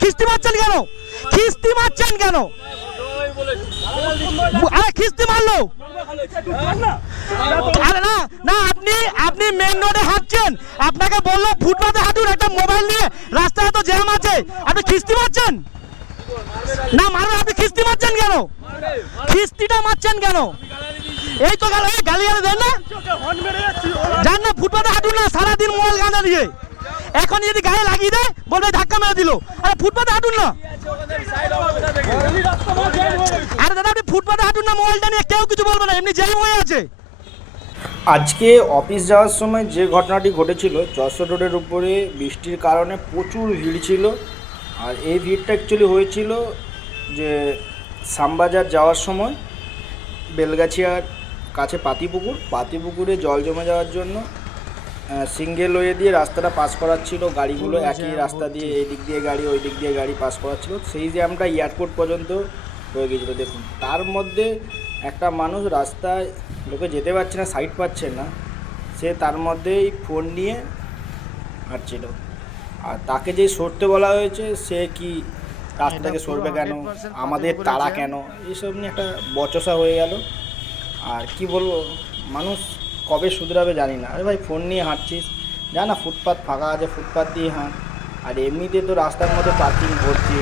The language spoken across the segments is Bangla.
খিস্তি মারছেন কেন? খিস্তি মারছেন কেন? আরে, খিস্তি মারলো। না না, আপনি আপনি মেন রোডে হাঁটছেন। আপনাকে বলল, ফুটপাতে হাঁটুন, একটা মোবাইল নিয়ে। রাস্তায় তো জ্যাম আছে। আপনি খিস্তি মারছেন? না, মারবেন, আপনি খিস্তি মারছেন কেন? খিস্তিটা মারছেন কেন? এই তো গালি গালি দেন না। যান না, ফুটপাতে হাঁটুন না, সারাদিন মোবাইল গাঁদা দিয়ে। এখন যদি গায়ে লাগিয়ে দেয়, বলবে ধাক্কা মেরে দিল। আরে ফুটপাতে হাঁটুন না। আরে দাদা, আপনি ফুটপাতে হাঁটুন না মোবাইলটা নিয়ে কেউ কিছু বলবে না, এমনি জ্যাম হয়ে আছে। আজকে অফিস যাওয়ার সময় যে ঘটনাটি ঘটেছিল, যশোর রোডের উপরে বৃষ্টির কারণে প্রচুর ভিড় ছিল। আর এই ভিড়টা অ্যাকচুয়ালি হয়েছিল যে শ্যামবাজার যাওয়ার সময়, বেলগাছিয়ার কাছে পাতিপুকুর। পাতিপুকুরে জল জমে যাওয়ার জন্য সিঙ্গেল ওয়ে দিয়ে রাস্তাটা পাস করাচ্ছিল গাড়িগুলো একই রাস্তা দিয়ে এই দিক দিয়ে গাড়ি ওই দিক দিয়ে গাড়ি পাস করাচ্ছিল সেই জ্যামটা এয়ারপোর্ট পর্যন্ত হয়ে গেছিল দেখুন তার মধ্যে একটা মানুষ রাস্তায় লোকে যেতে পারছে না সাইড পাচ্ছে না। সে তার মধ্যেই ফোন নিয়ে হাঁটছিল। আর তাকে যে সরতে বলা হয়েছে সে কি রাস্তা থেকে সরবে কেন? আমাদের তারা কেন? এইসব নিয়ে একটা বচসা হয়ে গেল। আর কি বলব? মানুষ কবে শুধরাবে জানি না। আরে ভাই ফোন নিয়ে হাঁটছিস। যা না ফুটপাথ ফাঁকা আছে ফুটপাথ দিয়ে হাঁট। আর এমনিতে তো রাস্তার মধ্যে পার্কিং ভর্তি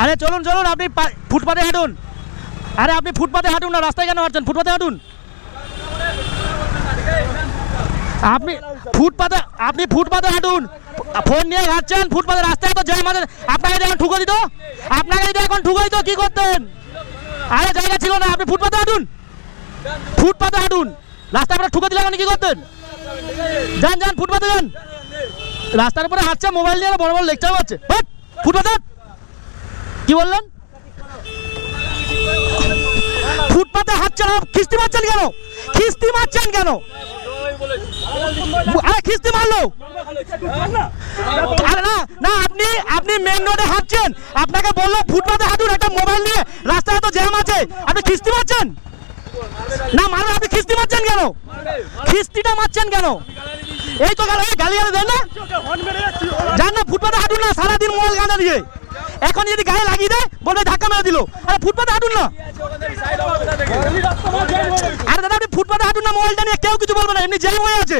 আরে চলুন চলুন, আপনি ফুটপাতে হাঁটুন। আরে আপনি ফুটপাতে হাঁটুন না, রাস্তায় কেন হাঁটছেন? ফুটপাতে হাঁটুন। আপনি ফুটপাতে আপনি ফুটপাতে হাঁটুন। ফোন নিয়ে হাঁটছেন, ফুটপাতে রাস্তায় তো জ্যাম আছে। আপনাকে এখন ঠুকো দিত? আপনাকে এখন ঠুকো দিত কি করতেন? আরে জায়গা ছিল না, আপনি ফুটপাতে হাঁটুন। ফুটপাতে হাঁটুন। রাস্তায় আপনার ঠুকো দিলে এখন কি করতেন? যান যান ফুটপাতে যান। রাস্তার উপরে হাঁটছে মোবাইল নিয়ে বড় বড় লেকচার হাট, ফুটপাতে। কি বললেন? ফুটপাতে হাঁটছেন খিস্তি মারছেন কেন? খিস্তি মারছেন কেন? আরে খিস্তি মারলো। না না আপনি আপনি মেন রোডে হাঁটছেন। আপনাকে বলল ফুটপাতে হাঁটুন একটা মোবাইল নিয়ে। রাস্তায় তো জ্যাম আছে। আপনি খিস্তি মারছেন? না মারবেন আপনি খিস্তি মারছেন কেন? খিস্তিটা মারছেন কেন? এই তো গেল গালি গালি দেন না। যান না, ফুটপাতে হাঁটুন না, সারাদিন মোবাইল গাঁদা দিয়ে। এখন যদি গায়ে লাগিয়ে দেয় বলবে ধাক্কা মেরে দিল। আরে, ফুটপাতে হাঁটুন না। আরে দাদা, আপনি ফুটপাতে হাঁটুন না, মোবাইলটা নিয়ে কেউ কিছু বলবে না, এমনি জ্যাম হয়ে আছে।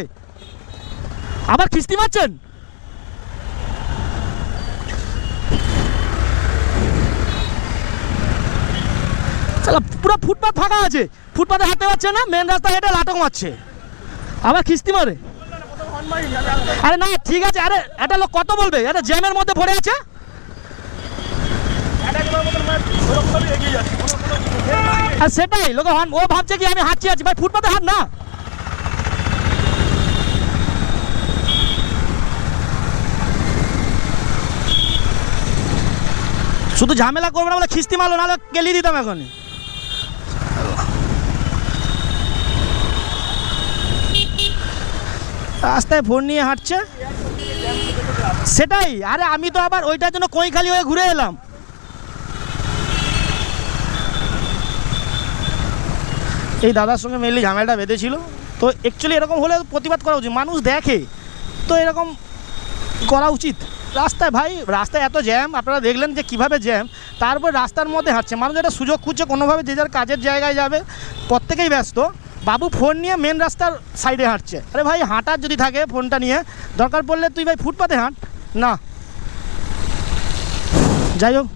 আবার খিস্তি মারছেন? পুরো ফুটপাত ফাঁকা আছে। ফুটপাথে হাঁটতে পারছে না মেন রাস্তা হেঁটে লাটক মারছে। আবার খিস্তি মারে। আরে না, ঠিক আছে, আরে, একটা লোক কত বলবে? এটা জ্যামের মধ্যে পড়ে আছে। আর সেটাই, লোক হন- ও ভাবছে কি আমি হাঁটছি আছি, ভাই, ফুটপাতে হাঁট না। শুধু ঝামেলা করবে না বলে খিস্তি মারলো, নাহলে কেলি দিতাম এখন। রাস্তায় ফোন নিয়ে হাঁটছে। সেটাই, আরে আমি তো আবার ওইটার জন্য কৈখালি হয়ে ঘুরে এলাম। এই দাদার সঙ্গে মেনলি ঝামেলাটা বেঁধেছিল। তো অ্যাকচুয়ালি এরকম হলে প্রতিবাদ করা উচিত, মানুষ দেখে। তো এরকম করা উচিত। রাস্তায় ভাই, রাস্তায় এত জ্যাম আপনারা দেখলেন যে কীভাবে জ্যাম তারপর রাস্তার মধ্যে হাঁটছে। মানুষ একটা সুযোগ খুঁজছে কোনোভাবে যে যার কাজের জায়গায় যাবে, প্রত্যেকেই ব্যস্ত। বাবু ফোন নিয়ে মেন রাস্তার সাইডে হাঁটছে। আরে ভাই, হাঁটার যদি থাকে ফোনটা নিয়ে, দরকার পড়লে তুই ভাই ফুটপাতে হাঁট। না। যাই হোক,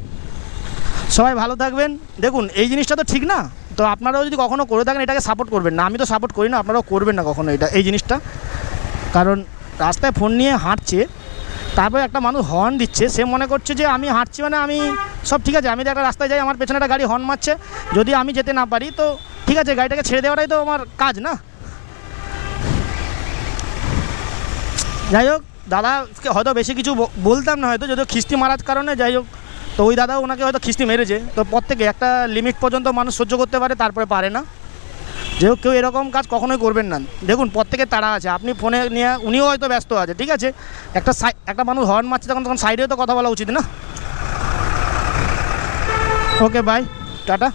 সবাই ভালো থাকবেন। দেখুন, এই জিনিসটা তো ঠিক না। তো আপনারাও যদি কখনো করে থাকেন, এটাকে সাপোর্ট করবেন না। আমি তো সাপোর্ট করি না, আপনারাও করবেন না কখনো এটা, এই জিনিসটা। কারণ রাস্তায় ফোন নিয়ে হাঁটছে, তারপরে একটা মানুষ হর্ন দিচ্ছে, সে মনে করছে যে আমি হাঁটছি মানে আমি সব ঠিক আছে। আমি একটা রাস্তায় যাই, আমার পেছনে একটা গাড়ি হর্ন মারছে। যদি আমি যেতে না পারি, তো ঠিক আছে, গাড়িটাকে ছেড়ে দেওয়াটাই তো আমার কাজ, না? যাই হোক, দাদাকে হয়তো বেশি কিছু বলতাম না হয়তো, যদিও খিস্তি মারার কারণে, যাই হোক। তো ওই দাদা ওনাকে হয়তো খিস্তি মেরেছে। তো প্রত্যেকে একটা লিমিট পর্যন্ত মানুষ সহ্য করতে পারে, তারপরে পারে না। যে কেউ এরকম কাজ কখনোই করবেন না। দেখুন প্রত্যেকের তারা আছে। আপনি ফোনে নিয়ে, উনিও হয়তো ব্যস্ত আছে, ঠিক আছে? একটা একটা মানুষ হর্ন মারছে, তখন তখন সাইডেও তো কথা বলা উচিত, না? Okay bye tata